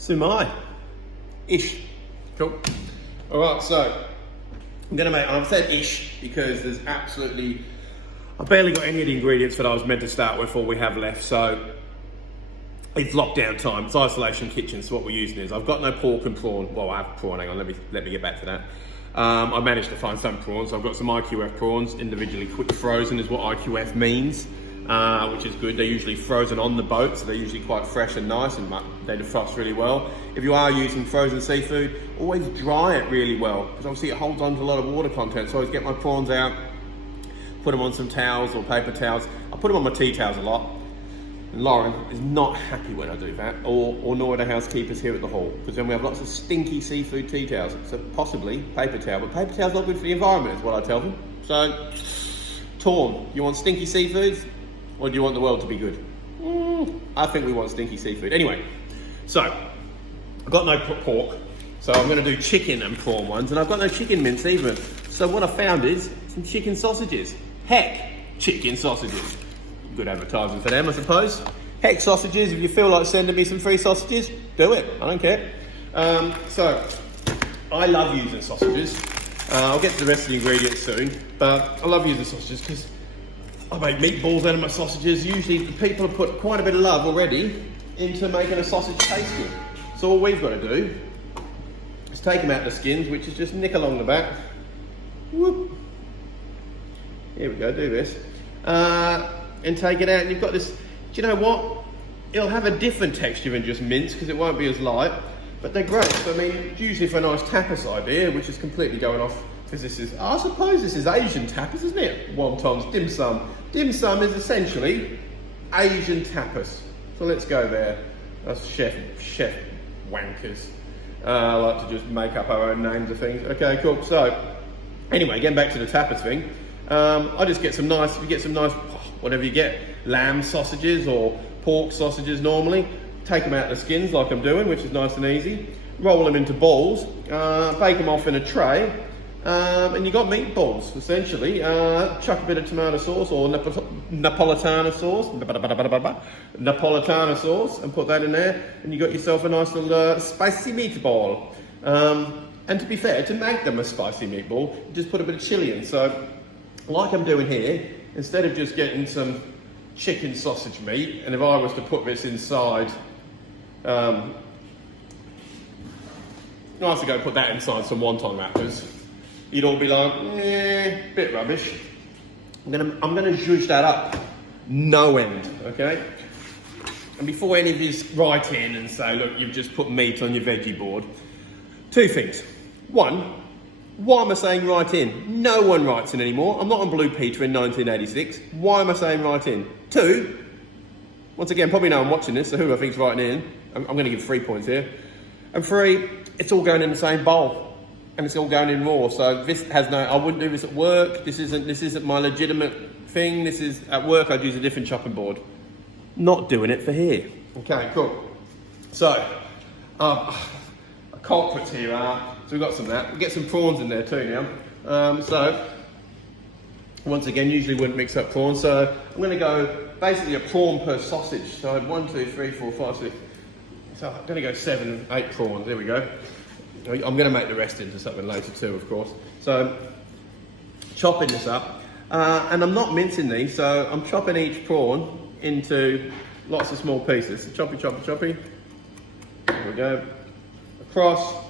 Sumai-ish. Cool. All right, so I'm gonna make, I've said ish because there's absolutely, I barely got any of the ingredients that I was meant to start with or we have left, so it's lockdown time, it's isolation kitchen, so what we're using is, I've got no pork and prawn, well I have prawn, hang on, let me get back to that. I managed to find some prawns. I've got some IQF prawns, individually quick frozen is what IQF means, which is good. They're usually frozen on the boat, so they're usually quite fresh and nice, and they defrost really well. If you are using frozen seafood, always dry it really well, because obviously it holds on to a lot of water content, so I always get my prawns out, put them on some towels or paper towels. I put them on my tea towels a lot. And Lauren is not happy when I do that, or nor are the housekeepers here at the hall, because then we have lots of stinky seafood tea towels. So possibly paper towel, but paper towel's not good for the environment is what I tell them. So, torn, you want stinky seafoods, or do you want the world to be good? I think we want stinky seafood. Anyway, so, I've got no pork, so I'm gonna do chicken and prawn ones, and I've got no chicken mince either. So what I found is some chicken sausages. Heck, chicken sausages. Good advertising for them, I suppose. Heck sausages, if you feel like sending me some free sausages, do it, I don't care. So, I love using sausages. I'll get to the rest of the ingredients soon, but I love using sausages because I make meatballs out of my sausages. Usually people have put quite a bit of love already into making a sausage tasty. So all we've got to do is take them out the skins, which is just nick along the back. Whoop. Here we go, do this. And take it out, and you've got this, do you know what? It'll have a different texture than just mince, because it won't be as light, but they're great. So, I mean, it's usually for a nice tapas idea, which is completely going off, because this is, I suppose this is Asian tapas, isn't it? Wontons, dim sum. Dim sum is essentially Asian tapas. So let's go there. That's chef wankers. I like to just make up our own names of things. Okay, cool. So, anyway, getting back to the tapas thing, I just get some nice, whatever you get, lamb sausages or pork sausages normally, take them out of the skins like I'm doing, which is nice and easy, roll them into balls, bake them off in a tray, and you got meatballs, essentially. Chuck a bit of tomato sauce or Napolitana sauce, and put that in there, and you got yourself a nice little spicy meatball. And to be fair, to make them a spicy meatball, you just put a bit of chilli in. So, like I'm doing here, instead of just getting some chicken sausage meat, and if I was to put this inside, I was to go put that inside some wonton wrappers, you'd all be like, bit rubbish. I'm gonna zhuzh that up, no end, okay? And before any of you write in and say, look, you've just put meat on your veggie board, two things. One, why am I saying write in? No one writes in anymore. I'm not on Blue Peter in 1986. Why am I saying write in? Two, once again, probably no one watching this, so who I think's writing in? I'm going to give 3 points here. And three, it's all going in the same bowl, and it's all going in raw. So this has no, I wouldn't do this at work. This isn't my legitimate thing. This is at work. I'd use a different chopping board. Not doing it for here. Okay, cool. So, culprits here are, so we've got some of that. We'll get some prawns in there too now. So, once again, usually wouldn't mix up prawns. So, I'm going to go basically a prawn per sausage. So, 1, 2, 3, 4, 5, 6. So, I'm going to go 7, 8 prawns. There we go. I'm going to make the rest into something later too, of course. So, chopping this up. And I'm not mincing these, so I'm chopping each prawn into lots of small pieces. So, choppy, choppy, choppy. There we go. Across.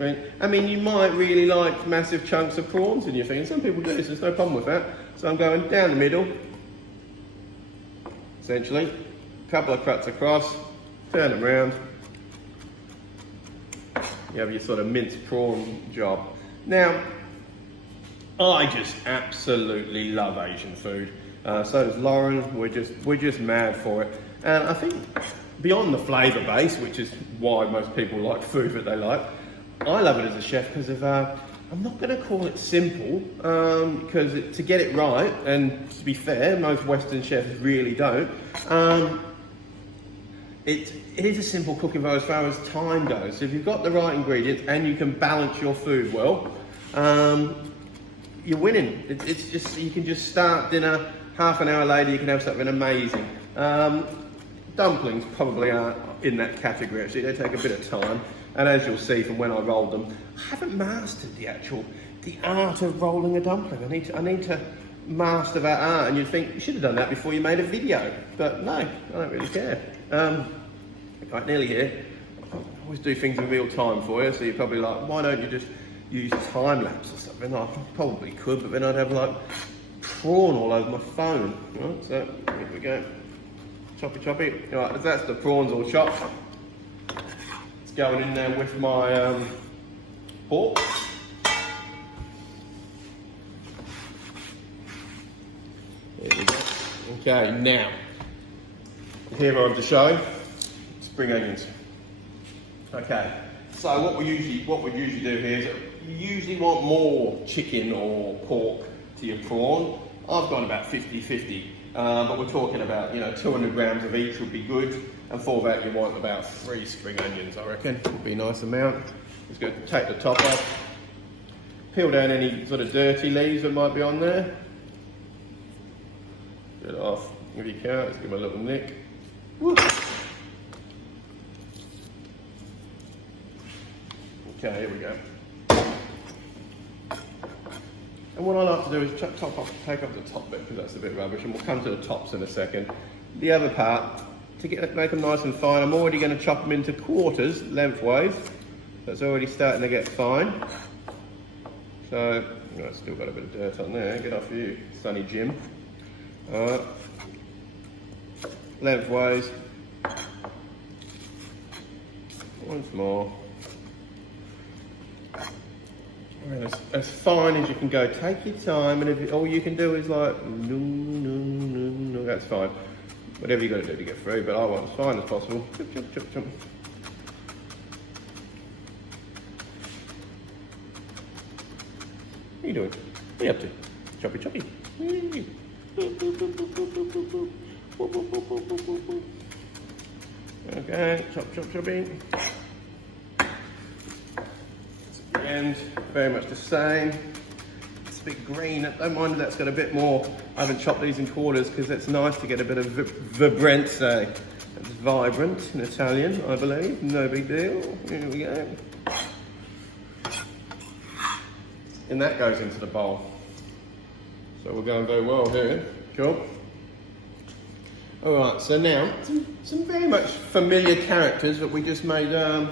I mean, you might really like massive chunks of prawns in your thing. Some people do, so there's no problem with that. So I'm going down the middle, essentially. A couple of cuts across, turn them around. You have your sort of minced prawn job. Now, I just absolutely love Asian food. So does Lauren. We're just mad for it. And I think beyond the flavour base, which is why most people like food that they like, I love it as a chef because of, I'm not going to call it simple, because to get it right, and to be fair, most Western chefs really don't, it is a simple cooking though as far as time goes. So if you've got the right ingredients and you can balance your food well, you're winning. It's just, you can just start dinner, half an hour later you can have something amazing. Dumplings probably aren't in that category actually, they take a bit of time. And as you'll see from when I rolled them, I haven't mastered the art of rolling a dumpling. I need to master that art, and you'd think you should have done that before you made a video. But no, I don't really care. Right, nearly here. I always do things in real time for you, so you're probably like, why don't you just use time lapse or something? I probably could, but then I'd have like prawn all over my phone. Right, so here we go. Choppy. Right, that's the prawns all chopped. It's going in there with my pork. There we go. Okay, now here I have to show spring onions. Okay, so what we usually do here is you usually want more chicken or pork to your prawn. I've gone about 50-50, but we're talking about 200 grams of each would be good, and for that you want about 3 spring onions, I reckon. Would be a nice amount. Just going to take the top off, peel down any sort of dirty leaves that might be on there. Get it off if you can. Let's give them a little nick. Woo. Okay, here we go. And what I like to do is take off the top bit because that's a bit rubbish, and we'll come to the tops in a second. The other part, make them nice and fine, I'm already going to chop them into quarters lengthwise. That's already starting to get fine. So, it's still got a bit of dirt on there. Get off you, Sonny Jim. Lengthwise. Once more. As fine as you can go. Take your time, and if all you can do is like, no, that's fine. Whatever you got to do to get through, but I want as fine as possible. Chop. What are you doing? What are you up to? Choppy. Okay, chopping. And very much the same. It's a bit green. I don't mind if that's got a bit more. I haven't chopped these in quarters because it's nice to get a bit of vibrante. It's vibrant in Italian, I believe. No big deal. Here we go. And that goes into the bowl. So we're going very well here. Cool. All right, so now some very much familiar characters that we just made. The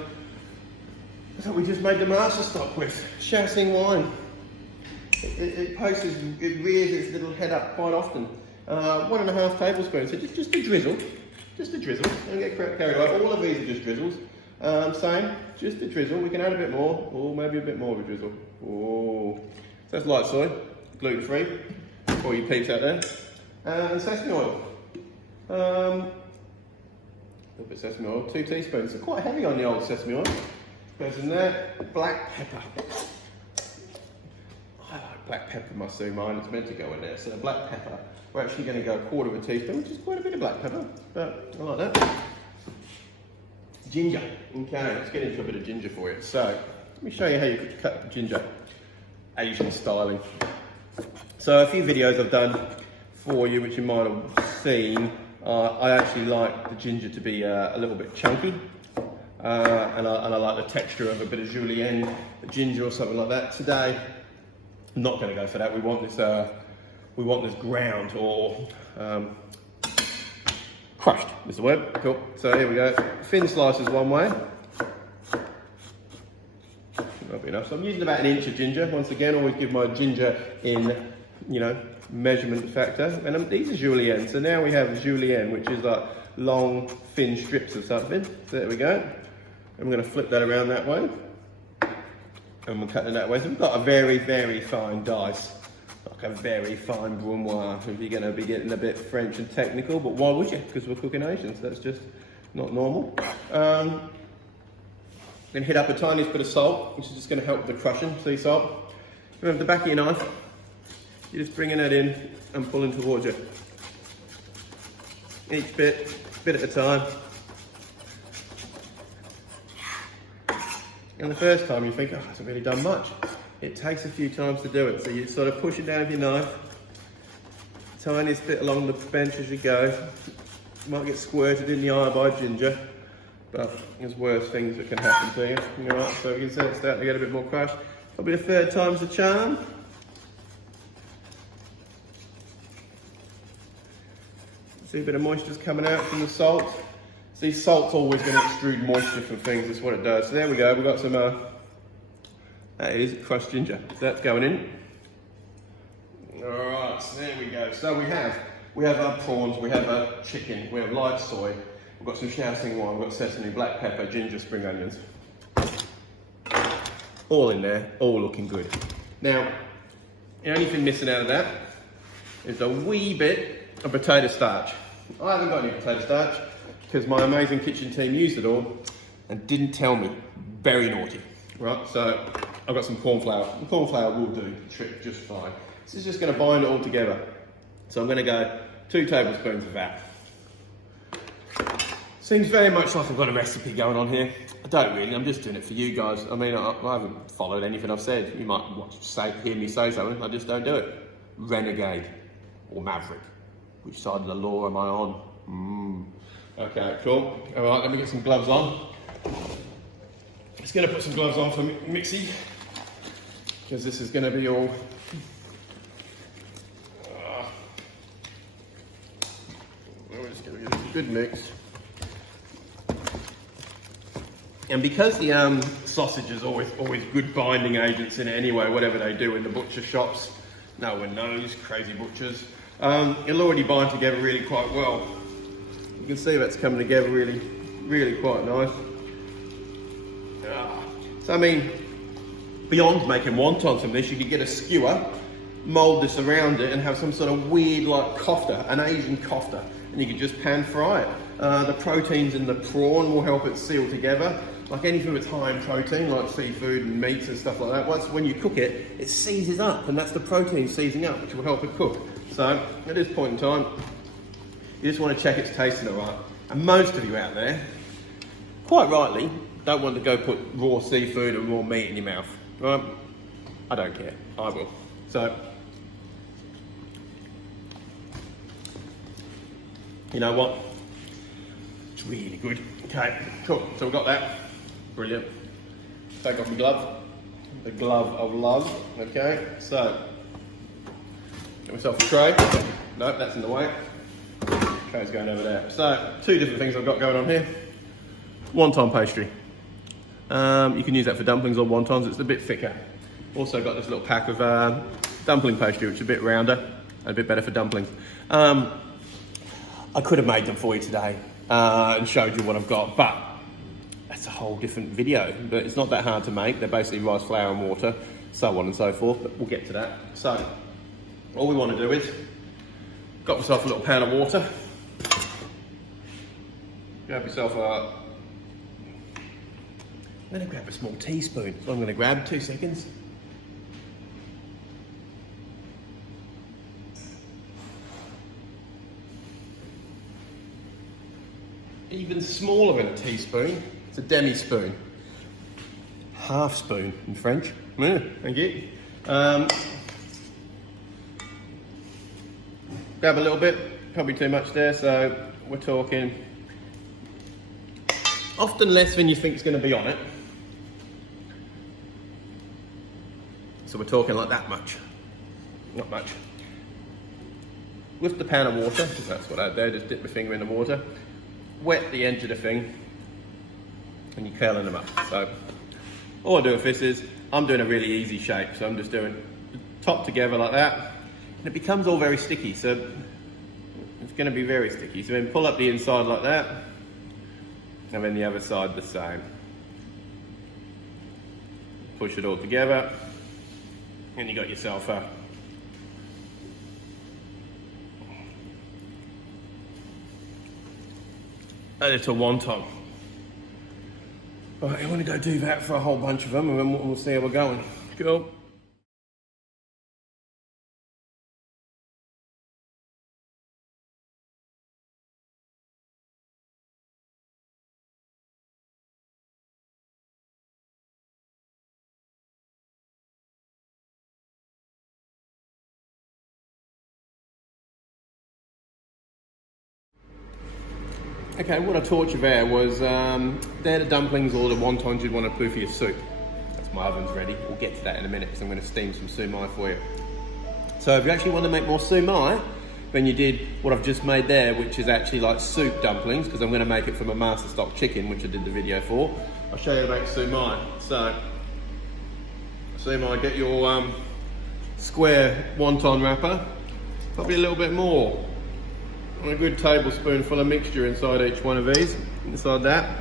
master stock with Chasing wine. It rears its little head up quite often. 1.5 tablespoons. So just a drizzle. Don't get carried away. All of these are just drizzles. Same, just a drizzle. We can add a bit more, or maybe a bit more of a drizzle. Oh, so that's light soy, gluten-free. For you peeps out there. And sesame oil. A little bit of sesame oil, 2 teaspoons. So quite heavy on the old sesame oil. Goes in there. Black pepper. I like black pepper, must say mine. It's meant to go in there. So black pepper. We're actually going to go 1/4 teaspoon, which is quite a bit of black pepper, but I like that. Ginger. Okay, let's get into a bit of ginger for you. So let me show you how you cut ginger. Asian styling. So a few videos I've done for you, which you might have seen. I actually like the ginger to be a little bit chunky. And I like the texture of a bit of julienne ginger or something like that. Today, I'm not going to go for that. We want this ground or crushed is the word. Cool. So here we go. Thin slices one way. That'll be enough. So I'm using about 1 inch of ginger. Once again, always give my ginger in, measurement factor. And these are julienne. So now we have julienne, which is like long, thin strips of something. So there we go. And we're going to flip that around that way. And we're cutting it that way. So we've got a very, very fine dice. Like a very fine brunoise. If you're going to be getting a bit French and technical, but why would you? Because we're cooking Asian, so that's just not normal. Then hit up a tiny bit of salt, which is just going to help with the crushing, sea salt. Remember the back of your knife, you're just bringing that in and pulling towards you. Each bit at a time. And the first time you think, oh, I haven't really done much. It takes a few times to do it. So you sort of push it down with your knife, tiniest bit along the bench as you go. Might get squirted in the eye by ginger, but there's worse things that can happen to you. Alright, so you can see it's starting to get a bit more crushed. Probably the third time's the charm. See a bit of moisture's coming out from the salt. See, salt's always going to extrude moisture from things, that's what it does. So there we go, we've got some, that is crushed ginger. So that's going in. Alright, so there we go. So we have our prawns, we have our chicken, we have light soy, we've got some Shaoxing wine, we've got sesame, black pepper, ginger, spring onions. All in there, all looking good. Now, the only thing missing out of that is a wee bit of potato starch. I haven't got any potato starch because my amazing kitchen team used it all and didn't tell me. Very naughty, right? So I've got some corn flour. The corn flour will do the trick just fine. This is just going to bind it all together. So I'm going to go 2 tablespoons of that. Seems very much like I've got a recipe going on here. I don't really, I'm just doing it for you guys. I mean, I haven't followed anything I've said. You might hear me say something, I just don't do it. Renegade or Maverick. Which side of the law am I on? Okay, cool. All right, let me get some gloves on. Just gonna put some gloves on for mixing, because this is gonna be all we're just gonna get a good mix. And because the sausage is always good binding agents in it anyway, whatever they do in the butcher shops, no one knows, crazy butchers, it'll already bind together really quite well. You can see that's coming together really quite nice. So I mean, beyond making wontons from this, you could get a skewer, mould this around it and have some sort of weird like kofta, an Asian kofta, and you could just pan fry it. The proteins in the prawn will help it seal together. Like anything that's high in protein, like seafood and meats and stuff like that, when you cook it, it seizes up, and that's the protein seizing up, which will help it cook. So at this point in time, you just want to check it's tasting all right. And most of you out there, quite rightly, don't want to go put raw seafood and raw meat in your mouth, right? I don't care, I will. So, you know what? It's really good. Okay, cool, so we've got that. Brilliant. Take off the glove. The glove of love, okay? So, get myself a tray. Nope, that's in the way. Tray's going over there. So, 2 different things I've got going on here. Wonton pastry. You can use that for dumplings or wontons, it's a bit thicker. Also got this little pack of dumpling pastry, which is a bit rounder and a bit better for dumplings. I could have made them for you today and showed you what I've got, but that's a whole different video. But it's not that hard to make. They're basically rice flour and water, so on and so forth, but we'll get to that. So, all we want to do is, got myself a little pan of water, grab yourself a, I'm going to grab a small teaspoon, so I'm going to grab 2 seconds. Even smaller than a teaspoon, it's a demi-spoon. Half spoon in French. Thank you. Grab a little bit, probably too much there, so we're talking often less than you think is going to be on it. So we're talking like that much, not much. With the pan of water, that's what I did there, just dip my finger in the water, wet the edge of the thing, and you're curling them up. So all I do with this is, I'm doing a really easy shape, so I'm just doing the top together like that, and it becomes all very sticky, so it's going to be very sticky. So then pull up the inside like that, and then the other side the same. Push it all together, and you got yourself a little wonton. Right, I'm going to go do that for a whole bunch of them, and then we'll see how we're going. Cool. okay, what I taught you there was, they're the dumplings or the wontons you'd want to put for your soup. That's my oven's ready. We'll get to that in a minute because I'm going to steam some sumai for you. So if you actually want to make more sumai, then you did what I've just made there, which is actually like soup dumplings, because I'm going to make it from a master stock chicken, which I did the video for. I'll show you how to make sumai. So, sumai, get your square wonton wrapper, probably a little bit more, and a good tablespoonful of mixture inside each one of these, inside that.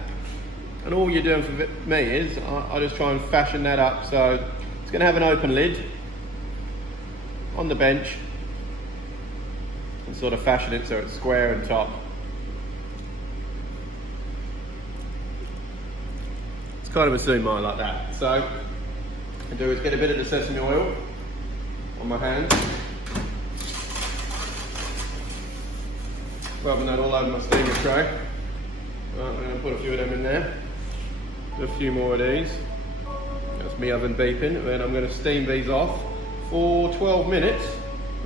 And all you're doing for me is, I just try and fashion that up. So it's going to have an open lid on the bench, and sort of fashion it so it's square and top. It's kind of a sumai like that. So what I do is get a bit of the sesame oil on my hand, rubbing that all over my steamer tray. Right, I'm going to put a few of them in there. Do a few more of these. That's me oven beeping. And then I'm going to steam these off for 12 minutes.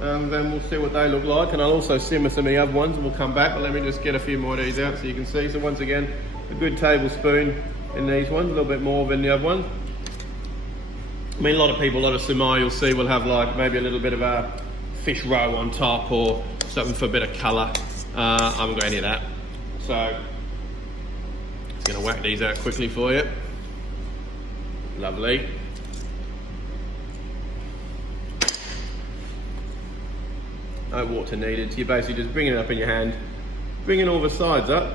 And then we'll see what they look like. And I'll also simmer some of the other ones and we'll come back. But let me just get a few more of these out so you can see. So once again, a good tablespoon in these ones, a little bit more than the other one. I mean, a lot of people, a lot of sumai you'll see will have like maybe a little bit of a fish roe on top or something for a bit of colour. I haven't got any of that. So, just going to whack these out quickly for you. Lovely. No water needed. So you're basically just bringing it up in your hand, bringing all the sides up.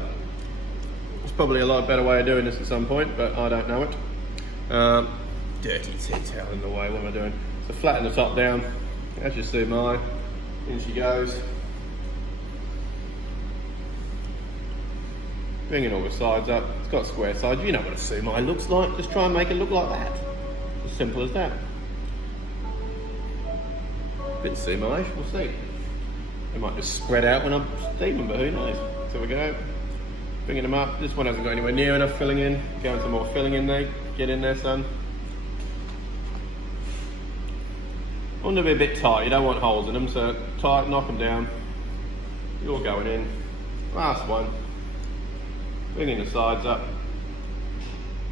There's probably a lot better way of doing this at some point, but I don't know it. Dirty tea towel in the way, what am I doing? So flatten the top down, that's your sumai, in she goes. Bringing all the sides up, it's got square sides, you know what a sumai looks like, just try and make it look like that. As simple as that. Bit of sumai, we'll see. It might just spread out when I'm steaming, but who knows? So we go, bringing them up. This one hasn't got anywhere near enough filling in. Going some more filling in there, get in there son. I want to be a bit tight, you don't want holes in them, so tight, knock them down. You're going in. Last one. Bringing the sides up.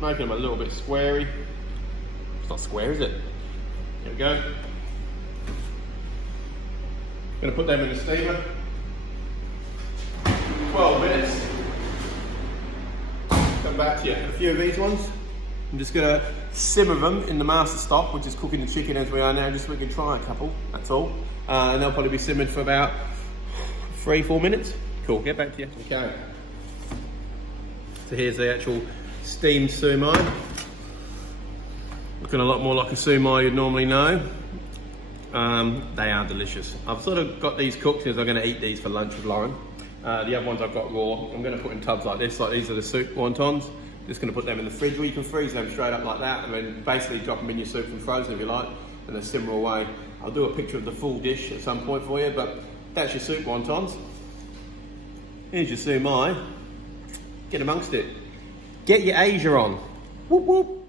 Making them a little bit squarey. It's not square, is it? There we go. Going to put them in the steamer. 12 minutes. Come back to you. A few of these ones. I'm just going to simmer them in the master stock, which is cooking the chicken as we are now, just so we can try a couple, that's all. And they'll probably be simmered for about 3-4 minutes. Cool, get back to you. Okay. So here's the actual steamed sumai. Looking a lot more like a sumai you'd normally know. They are delicious. I've sort of got these cooked because I'm going to eat these for lunch with Lauren. The other ones I've got raw. I'm going to put in tubs like this, like these are the soup wontons. Just going to put them in the fridge, or you can freeze them straight up like that and then basically drop them in your soup from frozen if you like, and then simmer away. I'll do a picture of the full dish at some point for you, but that's your soup wontons. Here's your sumai. Get amongst it. Get your Asia on. Whoop whoop.